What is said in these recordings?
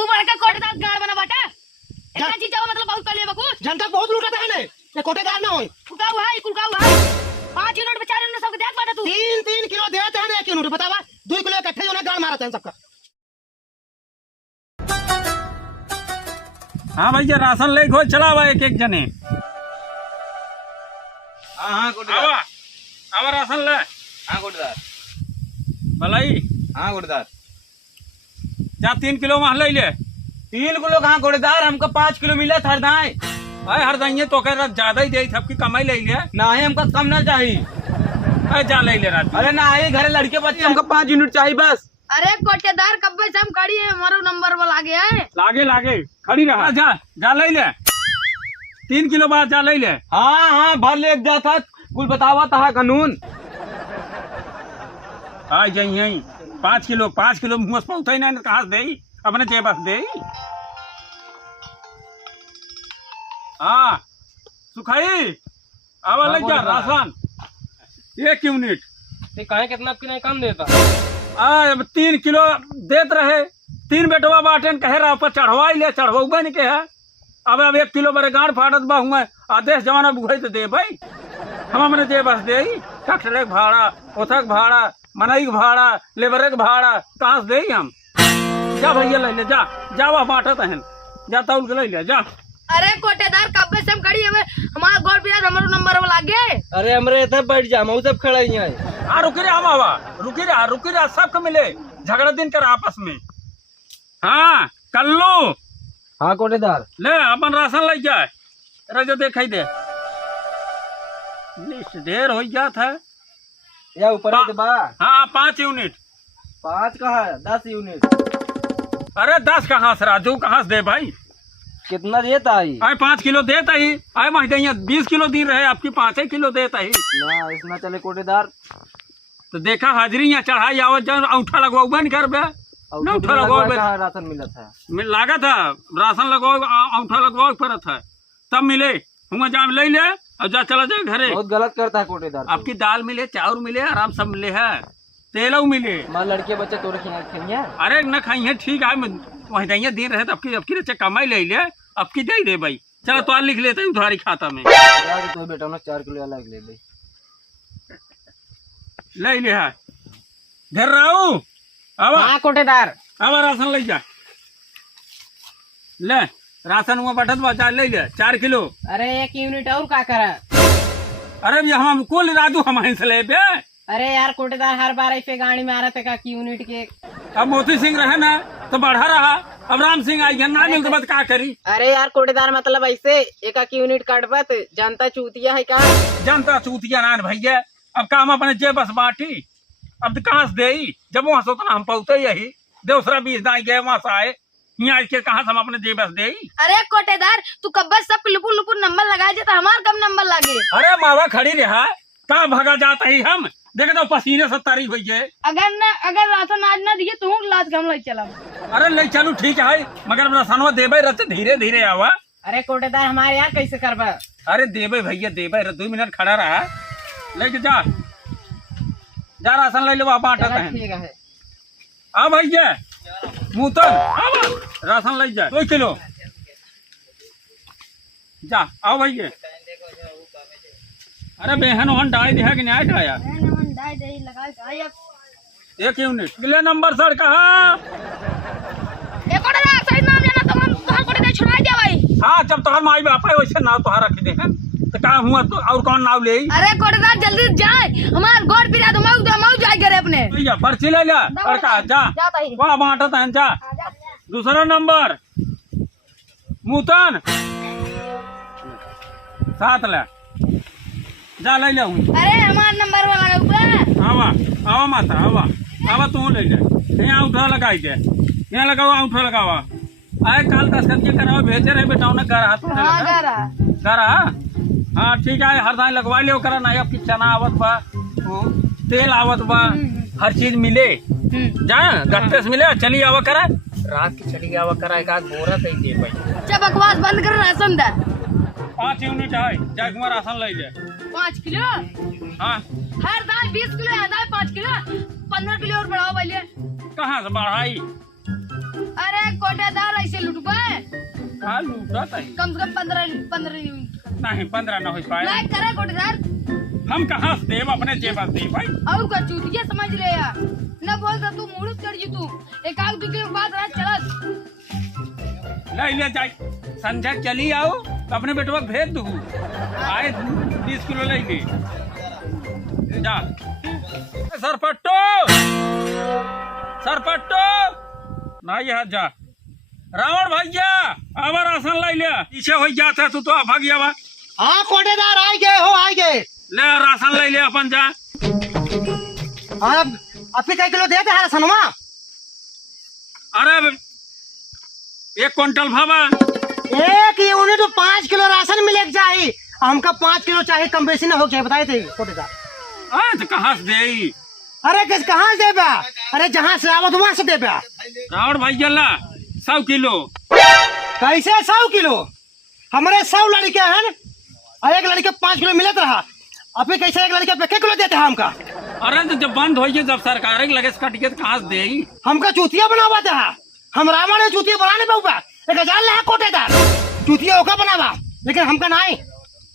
तू बड़का कोटेदार गाड़ बना बाटा इतना चीज का मतलब बहुत कर लिया बकू जनता बहुत लूटा था ने ये कोटेदार ना होई कुलकाऊ है कुलकाऊ है 5 यूनिट बेचारे ने सब देख बाटा तू 3 किलो देते हैं 1 यूनिट बतावा 2 किलो इकट्ठे जो ना गाड़ मारते हैं सबका। हाँ भैया राशन ले घो चला हुआ एक जने। हाँ कोटेदार आवा राशन ले। हाँ कोटेदार भलाई हाँ कोटेदार जा 3 किलो वहाँ ले ले। 3 किलो कहाँ कोटेदार हमको 5 किलो मिला था हरदाई। अरे हर दाइए तो कह ज्यादा ही दे सबकी कमाई ले ले ना ही हमको कम ना चाहिए। अरे जा ले ले रात। अरे ना ही घरे लड़के बच्चे हमको 5 यूनिट चाहिए बस। अरे कोटेदार कब्बे से हम खड़ी है हमारा नंबर वाला आ गया है लागे खड़ी रहा। जा ले ले 3 किलो बाद जा ले ले। हाँ भर ले जा था कुल बतावा था कानून। आ जाइए 5 किलो मुँह पहुँचा ना कहाँ से दे अपने जेब से दे। हाँ सुखाई आवा लग जा राशन 1 यूनिट कहे कितना नहीं कम देता। 3 किलो देत रहे 3 बेटवा बाटन कहे रहा पर चढ़वाई ले चढ़वा नहीं के है। अब 1 किलो बड़े गांड फाटत बा हुआ आदेश जमाना बुझे तो दे भाई हम अपने दे बस दे ट्रैक्टर के भाड़ा ओथक भाड़ा मनई के भाड़ा लेबर के भाड़ा कहाँ से दे हम। जा भैया ले ले जा वह बांटत है जा तौल के ले ले जा। अरे कोटेदार कब्बे से हम खड़ी है हमारा गोड़ पिया हमारा नंबर वाला आ गया है। अरे हमरे इधर बैठ जा मैं सब खड़ा ही है। हाँ रुकी रहा हम आवा रुकी रहा सबको मिले झगड़ा दिन कर आपस में। हाँ कल्लू हाँ कोटेदार ले अपन राशन ले जाए रजो देखा दे लिस्ट ढेर हो जात है या ऊपर बा। हाँ 5 यूनिट 5 कहा 10 यूनिट। अरे 10 कहाँ से राजू कहाँ से दे भाई कितना देता है? आए 5 किलो देता ही आए महीने 20 किलो दिन रहे आपकी 5 किलो देता ही ना इसना चले कोटेदार। तो देखा हाजिरी यहाँ चढ़ाई आवत जन औंठा लगवाऊ नहीं कर बे ना औंठा लगवाओ राशन मिला था लागा था राशन लगवाओ औंठा लगवाओ पड़त है तब मिले हुआ जाम ले ले और जा चला जाए घरे। बहुत गलत करता है कोटेदार। आपकी दाल मिले चाउर मिले आराम सब मिले है तेलऊ मिले मां लड़के बच्चे तोरे खाइए। अरे न खाइए ठीक है वही दिन रहे आपकी रचे कमाई ले ले आपकी दे दे भाई चलो तो लिख लेते उधारी खाता में तो बेटा ना 4 किलो अलग ले ले है घर राहू अब हाँ कोटेदार अब राशन ले जा ले राशन हुआ बटत बचा ले ले 4 किलो। अरे 1 यूनिट और का करा। अरे भैया हम कुल राजू हमारे से ले बे। अरे यार कोटेदार हर बार ऐसे गाड़ी में आ रहा था का यूनिट के। अब मोती सिंह रहे ना तो बढ़ा रहा अब राम सिंह आई ना मिल तो बस क्या करी। अरे यार कोटेदार मतलब ऐसे 1 यूनिट काटबत जनता चूतिया है का जनता चूतिया ना भैया अब काम अपने जेब बस बांटी अब कहाँ से दे जब वहां से उतना हम पहुंचे यही दूसरा 20 दाई गए वहां से आए यहाँ के कहाँ से हम अपने जेब बस दे। अरे कोटेदार तू कब्बे सब लुपुर नंबर लगाए जाता हमार कम नंबर लागे। अरे मावा खड़ी रहा कहाँ भगा जाता ही हम देखे तो पसीने से तारी हुई है। अगर राशन आज ना दिए तू लाद के हम ले चला। अरे ले चलू ठीक है मगर राशनवा देवे रहते धीरे धीरे आवा। अरे कोटेदार हमारे यहाँ कैसे करबा। अरे देवे भैया देवे 2 मिनट खड़ा रहा लेके जा राशन ले लो बांटते हैं। ठीक है आ भैया मुतन राशन ले जा 2 किलो जा आओ भैया। अरे बेहन वहन डाई दिया कि नहीं डाया 1 यूनिट किले नंबर सर कहा हाँ जब तोहर माई बाप है वैसे नाव तोहर रख दे तो का हुआ तो और कौन नाव ले। अरे कोटेदार जल्दी जाए हमार गोड़ पिरा तो मऊ जाए करे अपने भैया पर्ची ले जा लड़का जा वहाँ बांटत है जा। दूसरा नंबर मुतन 7 ले जा ले ले। अरे हमार नंबर वाला ऊपर आवा माता आवा तू ले ले यहाँ उठा लगाई दे यहाँ लगावा उठा लगावा आए काल 10 करके कराओ भेजे रहे बेटा उन्हें करा हाँ ठीक है हर दाई लगवा ले करा नहीं आपकी चना आवत बा तेल आवत बा हर चीज मिले जा गत्ते से मिले चली आवा करा रात की चली आवा करा एक आध बोरा दे दे भाई। जब बकवास बंद कर राशन दे 5 यूनिट है जाकुमा राशन ले ले 5 किलो। हाँ हर दाल 20 किलो है दाल 5 किलो 15 किलो और बढ़ाओ भैया। कहाँ से बढ़ाई। अरे कोटेदार हाँ लूटा था ही। कम से कम 15 यूनिट नहीं 15 ना हो पाए। लाइक करा कोटेदार। हम कहाँ से देव अपने जेब से दे भाई। और का चूतिया समझ ले यार न बोल तू मूड कर जी तू एक आग दुखे बात रात चलत ले जाए संध्या चली आओ तो अपने बेटवा भेज दू आए 20 किलो ले जा। सरपट्टो सरपट्टो ना यहाँ जा रावण भैया अब राशन ले लिया पीछे हो जाता तू तो भाग जावा। हाँ कोटेदार आए गए हो आए गए। ले राशन ले लिया अपन जा। हाँ अब 1 किलो देते हैं राशनवा। अरे 1 क्विंटल भावा 1 यूनिट 5 किलो राशन मिले चाहिए। हमका 5 किलो चाहिए कम बेसी ना हो चाहिए बताए थे कोटेदार। तो कहाँ से दे? अरे किस कहाँ से देबा? अरे जहाँ से आवत वहाँ से देबा। रावण भैया ला 100 किलो। कैसे 100 किलो? हमारे 100 लड़के हैं और एक लड़के 5 किलो मिलत रहा। अभी कैसे एक लड़के पे 1 किलो देते हैं हमका? अरे तो जब बंद हो गई जब सरकार के लगे कट के कहाँ से दे? हमका चूतिया बनावा था। हम रावण चूतिया बनाने पाऊंगा 1000 ले कोटेदार चूतिया होगा बनावा लेकिन हमका नहीं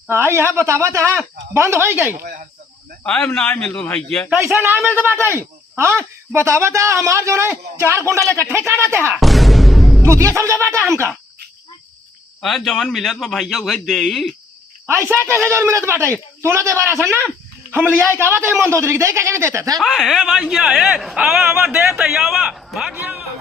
आई है बतावा था बंद हो गई। अब ना मिल दो भैया। कैसे ना मिलते बाटे? हाँ बतावा था हमार जो है 4 कुंटल इकट्ठे काटते हैं चूतिया समझे बाटे हमका। अरे जवन मिलत बा भैया वही दे। ऐसा कैसे जो मिलत बाटे? तू ना दे राशन ना हम लिया कावा तो मन दे कैसे नहीं देता था? हे भैया हे आवा आवा दे तो आवा भाग आवा।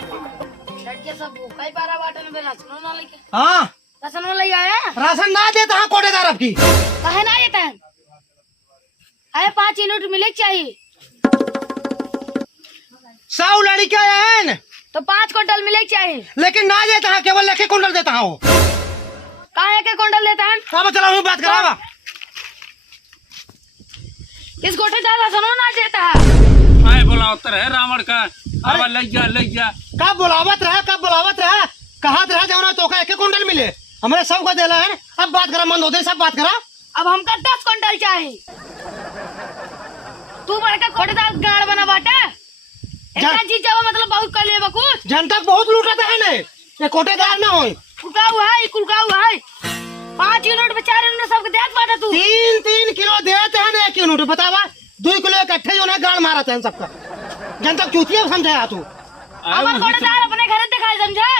लड़के सब कई 12 बाटन में राशन ना लेके हाँ राशन ले आया राशन ना देता हाँ कोटेदार अब की कहे ना देता है। अरे 5 यूनिट मिले चाहिए 100 लड़के हैं तो 5 क्विंटल मिले चाहिए लेकिन ना देता है केवल 1 कुंटल देता हूँ। कहा 1 क्विंटल लेता है? अब चलो बात करावा। किस कोटेदार राशन ना देता है? आए बोला उत्तर है रावण का। अब ले जा कब बुलावत रहा कहा जाना तो का 1 कुंटल मिले हमारे सब का देला है। अब बात करा मन होते सब बात करा। अब हमका 10 क्विंटल चाहिए। तू बड़का कोटेदार गाड़ बना बाटा इतना चीज जावा मतलब बहुत कर ले कुछ जनता बहुत लूटता है ने ये कोटेदार ना हो कुलका हुआ है 5 यूनिट में 4 यूनिट सबके देत बाटा तू 3 किलो देते हैं 1 यूनिट बतावा 2 किलो इकट्ठे जो है गाड़ मारते हैं सबका जनता चूतिया समझाया तू। हमारे कोटेदार अपने घर दिखाई समझे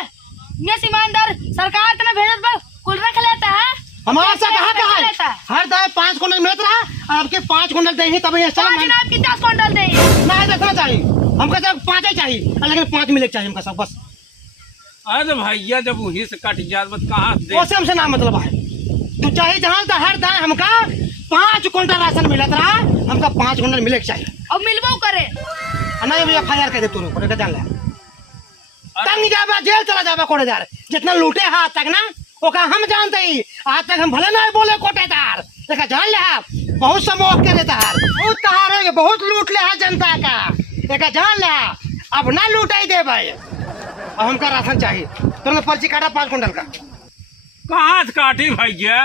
ये ईमानदार सरकार तना भेजत बा कुल रख लेता है हमारा से कहा हर दाए 5 कुंटल मिलत रहा आपके 5 कुंटल दे तब ये चलो जनाब की 10 क्विंटल दे ना देखना चाहिए हमको तो 5 ही चाहिए लेकिन 5 मिले चाहिए हमका सब बस। अरे भैया जब वहीं से कट जात बस कहाँ से दे? उससे हमसे ना मतलब है तू चाहे जहाँ तो हर दाए हमका 5 कुंटल राशन मिलत रहा हमका 5 कुंटल मिले चाहिए। अब मिलबो करे नहीं भैया FIR कर दे तू को जान ले तंग जाबा जेल चला जाबा कोटेदार जितना लूटे हाथ तक ना ओका हम जानते ही आज तक हम भले नहीं बोले कोटेदार देखा जान ले बहुत समोह के देता है बहुत तहारे बहुत लूट ले है जनता का देखा जान ले अब ना लूटाई दे भाई। अब हमका राशन चाहिए तुमने पर्ची काटा 5 कुंटल का कहाँ से काटी भैया?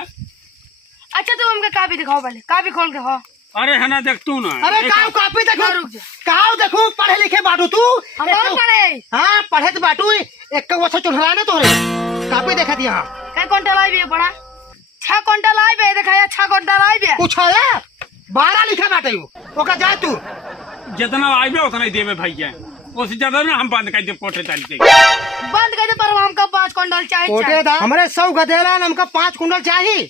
अच्छा तू हमके कापी दिखाओ पहले कापी खोल के हो। अरे है ना देख तू ना। अरे काऊ कॉपी देखो रुक जा काऊ देखो पढ़े लिखे बाटू तू हम बहुत पढ़े हाँ पढ़े तो बाटू एक वर्ष चुनहरा ना तोरे कॉपी देखा थी यहाँ क्या क्विंटल आई बे पड़ा 6 क्विंटल आई बे दिखाया 6 क्विंटल आई बे कुछ है 12 लिखा बाटे ओका जा तू जितना आइबे उतना ही देवे भैया उससे ज्यादा ना हम बंद कर दे पोटे डाल दे बंद कर दे पर हमका 5 क्विंटल चाहिए कोटेदार हमारे 100 गदेला हमका 5 कुंटल चाहिए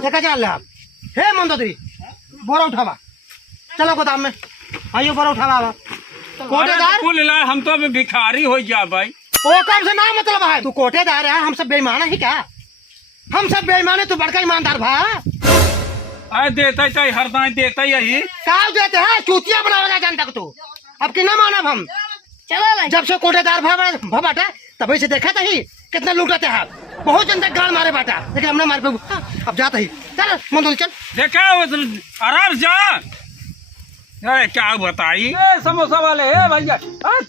देखा जान ले आप हे मंदोदरी बोरा उठावा चलो गोदाम में आइयो बोरा उठावा कोटेदार कुल ला हम तो अभी भिखारी हो जा भाई। ओ कम से ना मतलब है तू कोटेदार है हम सब बेईमान है क्या? हम सब बेईमान है तू बड़का ईमानदार भा अरे देता ही हर दाई देता ही यही काव देते हैं चूतिया बनावेगा जनता को तू अब की ना मानब हम चलो भाई जब से कोटेदार भा बाटा तभी से देखा था ही कितना लूटते हैं बहुत जनता गाड़ मारे बाटा लेकिन हमने मार पे अब जाता ही चल मंदोल चल देखा आराम जा। अरे क्या बताई समोसा वाले है भैया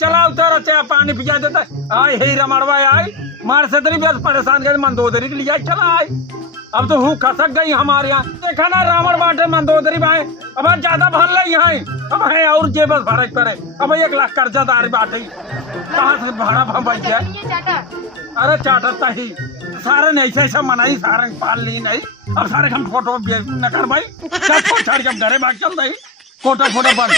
चला उतारा चाहे पानी पिजा देता आई हे रमड़वा आई मार से तरी बस परेशान कर मंदोदरी के लिए चला आई अब तो हूँ खसक गई हमारे यहाँ देखा ना रावण बांटे मंदोदरी भाई अब ज्यादा भर ले यहाँ अब है और जे बस भरे करे अब 1 लाख कर्जा दारी बाटे कहाँ से भाड़ा भैया ये चाटा अरे चाटता ही सारे ने ऐसे ऐसे मनाई सारे पाल ली नहीं अब सारे हम फोटो न कर भाई सब छोड़ छाड़ के अब घरे भाग चल रही फोटो फोटो बंद